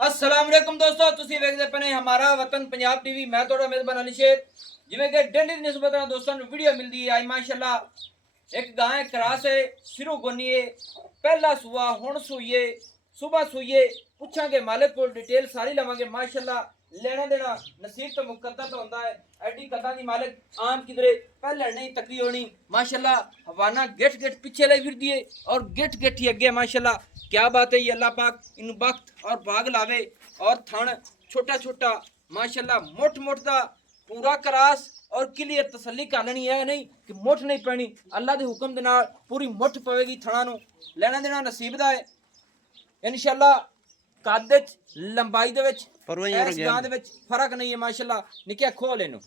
अस्सलाम वालेकुम दोस्तों, ਤੁਸੀਂ ਵੇਖਦੇ ਪਏ ਹਮਾਰਾ ਵਤਨ ਪੰਜਾਬ ਟੀਵੀ। ਮੈਂ ਤੁਹਾਡਾ ਮੇਜ਼ਬਾਨ ਅਲੀ ਸ਼ੇਰ। ਜਿਵੇਂ ਕਿ ਡੇਲੀ ਦੀ ਨਿਸਬਤ ਨਾਲ ਦੋਸਤਾਂ ਨੂੰ ਵੀਡੀਓ ਮਿਲਦੀ ਹੈ, ਅੱਜ ਮਾਸ਼ਾਅੱਲਾ ਇੱਕ ਗਾਂ ਹੈ ਕਰਾਸ ਹੈ ਸਿਰੋਂ ਗੋਨੀਏ ਪਹਿਲਾ ਸੂਆ ਹੁਣ ਸੂਈਏ ਸਵੇਰ ਸੂਈਏ। ਪੁੱਛਾਂਗੇ ਮਾਲਕ ਕੋਲ ਡਿਟੇਲ ਸਾਰੀ ਲਵਾਂਗੇ। ਮਾਸ਼ਾਅੱਲਾ ਲੈਣਾ ਦੇਣਾ ਨਸੀਬ ਤੋਂ ਮੁਕੱਦਰ तो ਹੁੰਦਾ है। ਐਡੀ ਕਦਾਂ ਦੀ ਮਾਲਕ ਆਮ ਕਿਧਰੇ ਪਹਿਲੇ नहीं तकड़ी होनी। माशाल्लाह हवाना गेट गेट पीछे लाई फिर दिए और गेट गेट ही अगे। माशाल्लाह क्या बात है। ये अल्लाह पाक इन वक्त और बाग लावे और थन छोटा छोटा माशाल्लाह मोट मोट दा पूरा करास और क्लियर तसल्ली कर लेनी है नहीं कि मुठ नहीं पैनी। अल्लाह के हुक्म दे नाल पूरी मुठ पवेगी। थणा नूं लेना देना नसीब दा है इंशाल्लाह। कद लंबाई दे विच इस गां दे विच फर्क नहीं है। माशाल्लाह निक्किया खोल इनू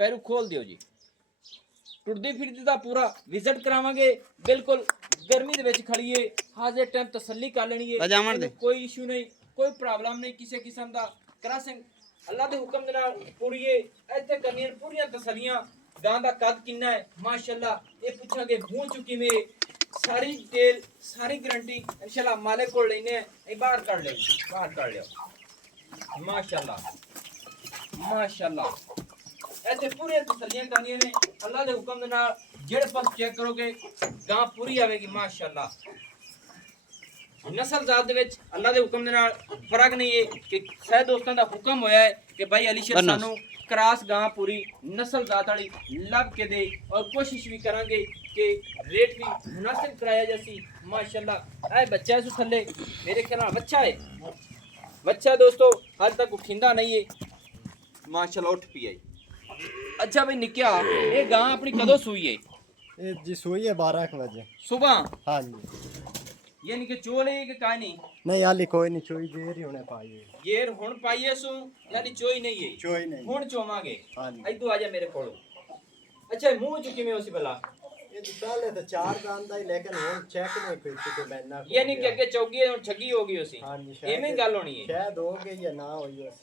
पैरू खोल दियो जी। टुरदी फिरदी दा पूरा विजिट करावांगे। बिल्कुल गर्मी दे विच खड़ीए हाजिर टाइम तसल्ली कर लेनी है। कोई इशू नहीं, कोई प्रॉब्लम नहीं किसी किस्म दा। क्रॉसिंग अल्लाह दे हुक्म दे नाल पूरीए इत्थे करनियां पूरियां तसल्लियां। गां दा कद किन्ना है माशाल्लाह ये पूछांगे मूंह चुकी में सारी डिटेल सारी गारंटी इंशाल्लाह मालिक को लेने हैं। बाहर कर ले, बाहर कर लियो। माशाल्लाह माशाल्लाह ऐसे पूरी तसल्लियां करनियां ने अल्लाह दे हुक्म दे नाल। जेड़े पास चेक करोगे गां पूरी आवेगी माशाल्लाह। नस्ल जात दे विच अल्लाह दे हुक्म दे नाल फर्क नहीं है कि सह दोस्तां दा हुक्म होया है कि भाई अली शेर सानू क्रास गां पूरी नस्ल जात वाली लब के दे और कोशिश भी करांगे कि रेट भी मुनासिब कराया जैसी। माशाल्लाह ऐ बच्चा है थल्ले मेरे ख्याल नाल बच्चा है। बच्चा दोस्तों हाल तक उठिंदा नहीं है माशाल्लाह उठ पी आई। अच्छा भाई निक्या ये गां अपनी कदों सूई है? ये जी सोई है 12 बजे सुबह। हाँ जी यानी कि चोले के का नहीं नहीं हाली कोई नहीं चोई देर ही होने पाई है। येर हुन पाइए सु यानी चोई नहीं है। चोई नहीं हुन चोवांगे। हाँ जी आई तू आजा मेरे कोलो। अच्छा मुंह चुकी में उसी भला ये जी पहले तो 4 दांदा ही लेकिन हुन चेक नहीं कोई तो मैंने यानी कि अगे चौकी है छगी होगी उसी। हाँ जी एवें गल होनी है शायद हो गई या ना हुई उस।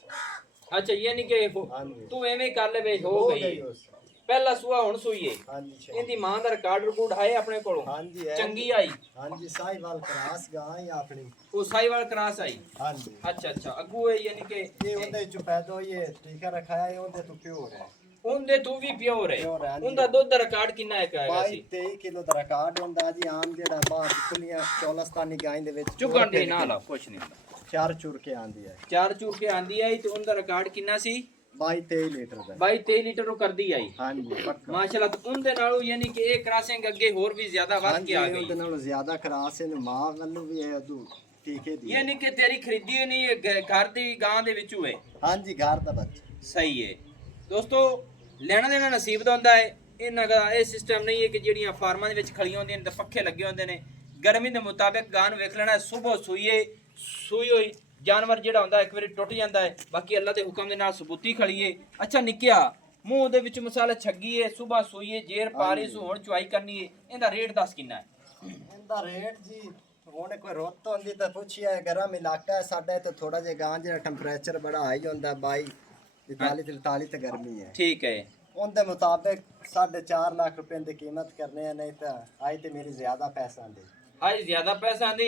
अच्छा यानी कि हाँ जी तू एवें कर ले बे हो गई उस। पहला सुआ हुन सुई है। हाँ जी इंदी मां दा रिकॉर्ड रिकॉर्ड है अपने कोलो? हाँ जी है चंगी आई। हाँ जी साहिवाल क्रास गां या अपनी ओ साहिवाल क्रॉस आई। हाँ जी अच्छा अच्छा अगू है यानी कि ये ओदे जो पैदा ये टीका रखा है ओदे तो प्योर है। उनदे तू भी प्योर है। प्योर है। उनदा दूध दा रिकॉर्ड कितना है कहेगा सी? 23 किलो दा रिकॉर्ड ਹੁੰਦਾ ਜੀ ਆਮ ਜਿਹੜਾ ਬਾਹਰ ਖੁੱਲੀਆਂ ਚੌਲਸਤਾਨੀ ਗਾਂ ਦੇ ਵਿੱਚ चुगण दी ना ला कुछ नहीं ਹੁੰਦਾ। 4 ਚੁਰ ਕੇ ਆਂਦੀ ਹੈ। चार चूर के आंदी आई तो उनका रिकॉर्ड कितना सी? 22-23 ਲੀਟਰ ਦਾ। 22-23 ਲੀਟਰ ਨੂੰ ਕਰਦੀ ਆਈ ਹਾਂਜੀ ਪੱਕਾ ਮਾਸ਼ਾਅੱਲਾ। ਤੇ ਉਹਦੇ ਨਾਲੋਂ ਯਾਨੀ ਕਿ ਇਹ ਕ੍ਰਾਸਿੰਗ ਅੱਗੇ ਹੋਰ ਵੀ ਜ਼ਿਆਦਾ ਵੱਧ ਕੇ ਆ ਉਹਦੇ ਗਈ। ਨਾਲੋਂ ਜ਼ਿਆਦਾ ਕਰਾਸ ਇਹਨੂੰ ਮਾਂ ਵੱਲੋਂ ਵੀ ਹੈ ਉਦੋਂ ਟੀਕੇ ਦੀ। ਯਾਨੀ ਕਿ ਤੇਰੀ ਖਰੀਦੀ ਹੋਈ ਨਹੀਂ ਇਹ ਘਰ ਦੀ ਗਾਂ ਦੇ ਵਿੱਚੋਂ ਹੈ। ਹਾਂਜੀ ਘਰ ਦਾ ਬੱਚਾ ਸਹੀ ਹੈ ਦੋਸਤੋ। ਲੈਣਾ ਦੇਣਾ ਨਸੀਬ ਦਾ ਹੁੰਦਾ ਹੈ। ਇਹਨਾਂ ਦਾ ਇਹ ਸਿਸਟਮ ਨਹੀਂ ਹੈ ਕਿ ਜਿਹੜੀਆਂ ਫਾਰਮਾਂ ਦੇ ਵਿੱਚ ਖੜੀਆਂ ਹੁੰਦੀਆਂ ਨੇ ਤੇ ਪੱਖੇ ਲੱਗੇ ਹੁੰਦੇ ਨੇ। ਗਰਮੀ ਦੇ ਮੁਤਾਬਿਕ ਗਾਂ ਨੂੰ ਵੇਖ ਲੈਣਾ। ਸਵੇਰ ਸੂਈ ਹੋਈ जानवर ਜਿਹੜਾ ਹੁੰਦਾ ਇੱਕ ਵਾਰੀ ਟੁੱਟ ਜਾਂਦਾ ਹੈ। ਬਾਕੀ ਅੱਲਾ ਦੇ ਹੁਕਮ ਦੇ ਨਾਲ ਸਬੂਤੀ ਖੜੀਏ। ਅੱਛਾ ਨਿੱਕਿਆ ਮੂੰਹ ਦੇ ਵਿੱਚ ਮਸਾਲਾ ਛੱਗੀ ਏ ਸਵੇਰ ਸੂਈਏ ਜੇਰ ਪਾਰੀ ਸੂ ਹੁਣ ਚੁਆਈ ਕਰਨੀ ਏ। ਇਹਦਾ ਰੇਟ ਦੱਸ ਕਿੰਨਾ ਹੈ? ਇਹਦਾ ਰੇਟ ਜੀ ਹੁਣ ਕੋਈ ਰੁੱਤ ਹੁੰਦੀ ਤਾਂ ਪੁੱਛਿਆ ਗਰਮ ਇਲਾਕਾ ਹੈ ਸਾਡਾ ਤੇ ਥੋੜਾ ਜਿਹਾ ਗਾਂ ਜਿਹੜਾ ਟੈਂਪਰੇਚਰ ਬੜਾ ਹਾਈ ਹੁੰਦਾ 22-43 ਤੇ ਗਰਮੀ ਹੈ। ਠੀਕ ਹੈ। ਉਹਦੇ ਮੁਤਾਬਿਕ 4.5 ਲੱਖ ਰੁਪਏ ਦੀ ਕੀਮਤ ਕਰਨੇ ਆ। ਨਹੀਂ ਤਾਂ ਆਈ ਤੇ ਮੇਰੀ ਜ਼ਿਆਦਾ ਪੈਸਾ ਦੇ ਅੱਜ ਜ਼ਿਆਦਾ ਪੈਸਾ ਦੀ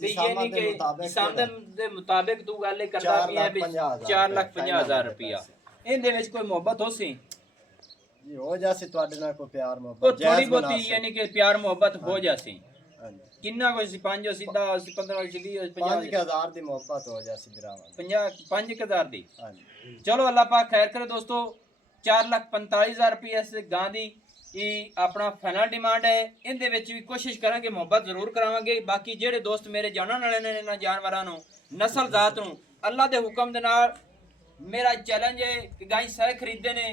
ਤੇ ਇਹ ਨਹੀਂ ਕਿ ਜਿਸਮ ਦੇ ਮੁਤਾਬਿਕ ਤੂੰ ਗੱਲ ਕਰਦਾ ਪਿਆ ਵੀ 4,50,000 ਰੁਪਿਆ। ਇਹਦੇ ਵਿੱਚ ਕੋਈ ਮੁਹੱਬਤ ਹੋ ਸੀ ਜੀ? ਹੋ ਜਾਸੀ ਤੁਹਾਡੇ ਨਾਲ ਕੋਈ ਪਿਆਰ ਕੋਈ ਮੁਹੱਬਤ ਥੋੜੀ ਬਹੁਤੀ ਯਾਨੀ ਕਿ ਪਿਆਰ ਮੁਹੱਬਤ ਹੋ ਜਾਸੀ। ਹਾਂਜੀ ਕਿੰਨਾ ਕੋਈ ਸੀ 5 ਸਿੱਧਾ 15 ਸਿੱਧੀ 5000 ਦੀ ਮੁਹੱਬਤ ਹੋ ਜਾਸੀ ਭਰਾਵਾਂ। 5,000 ਦੀ। ਹਾਂਜੀ ਚਲੋ ਅੱਲਾਹ ਪਾਕ ਖੈਰ करे दोस्तों। 4,45,000 ਰੁਪਏ ਇਸ ਗਾਂ ਦੀ ਇਹ ਆਪਣਾ ਫਾਈਨਲ ਡਿਮਾਂਡ ਹੈ। ਇਹਦੇ ਵਿੱਚ ਵੀ ਕੋਸ਼ਿਸ਼ ਕਰਾਂਗੇ ਮੁਹੱਬਤ ਜ਼ਰੂਰ ਕਰਾਵਾਂਗੇ। ਬਾਕੀ ਜਿਹੜੇ ਦੋਸਤ ਮੇਰੇ ਜਾਣਨ ਵਾਲੇ ਨੇ ਇਹਨਾਂ ਜਾਨਵਰਾਂ ਨੂੰ ਨਸਲ ਜ਼ਾਤ ਨੂੰ ਅੱਲਾ ਦੇ ਹੁਕਮ ਦੇ ਨਾਲ ਮੇਰਾ ਚੈਲੰਜ ਹੈ ਕਿ ਗਾਂ ਸਹਿ ਖਰੀਦਦੇ ਨੇ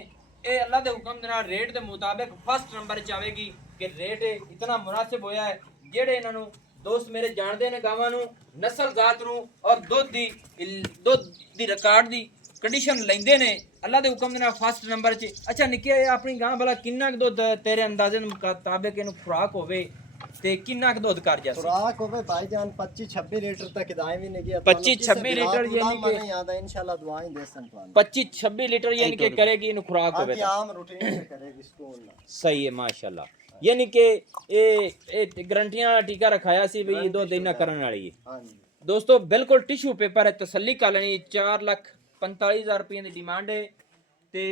ਇਹ ਅੱਲਾ ਦੇ ਹੁਕਮ ਦੇ ਨਾਲ ਰੇਟ ਦੇ ਮੁਤਾਬਿਕ ਫਸਟ ਨੰਬਰ 'ਚ ਆਵੇਗੀ ਕਿ ਰੇਟ ਇਤਨਾ ਮੁਨਾਸਿਬ ਹੋਇਆ ਹੈ। ਜਿਹੜੇ ਇਹਨਾਂ ਨੂੰ ਦੋਸਤ ਮੇਰੇ ਜਾਣਦੇ ਨੇ ਗਾਵਾਂ ਨੂੰ ਨਸਲ ਜ਼ਾਤ ਨੂੰ ਔਰ ਦੁੱਧ ਦੀ ਰਿਕਾਰਡ ਦੀ कंडीशन लेंदे ने अल्लाह दे हुक्म दे नाल फर्स्ट नंबर च। अच्छा निक्के अपनी गां भला किन्ना क दुध तेरे अंदाजे मुताबिक इनु खुराक होवे ते किन्ना क दुध कर जासी? खुराक होवे भाईजान 25-26 लीटर तक दाएं भी नहीं गया। 25-26 लीटर यानी कि नहीं आता इंशाल्लाह दुआएं दे सन 25-26 लीटर यानी कि करेगी इनु खुराक होवे तो आम रूटीन से करेगी स्कूल में। सही है माशाल्लाह। यानी कि ए गारंटियां टीका रखाया सी भई दुध इना करन वाली है। हां जी दोस्तों बिल्कुल टिशू पेपर है, तसल्ली कर लेनी। 4,45,000 रुपये की डिमांड है। तो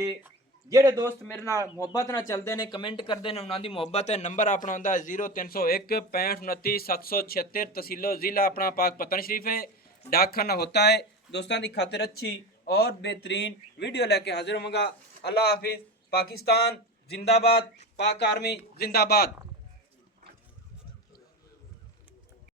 ਜਿਹੜੇ ਦੋਸਤ ਮੇਰੇ ਨਾਲ ਮੁਹੱਬਤ ਨਾਲ ਚੱਲਦੇ ਨੇ, ਕਮੈਂਟ ਕਰਦੇ ਨੇ, ਉਹਨਾਂ ਦੀ ਮੁਹੱਬਤ ਹੈ। ਨੰਬਰ ਆਪਣਾ ਹੁੰਦਾ 0301 65 29 776, तहसीलो ज़िला अपना पाक पतन शरीफ है, डाकखाना होता है। दोस्तों की खातिर अच्छी और बेहतरीन वीडियो लेके हाजिर होऊंगा। अल्लाह हाफिज़। पाकिस्तान जिंदाबाद, पाक आर्मी जिंदाबाद।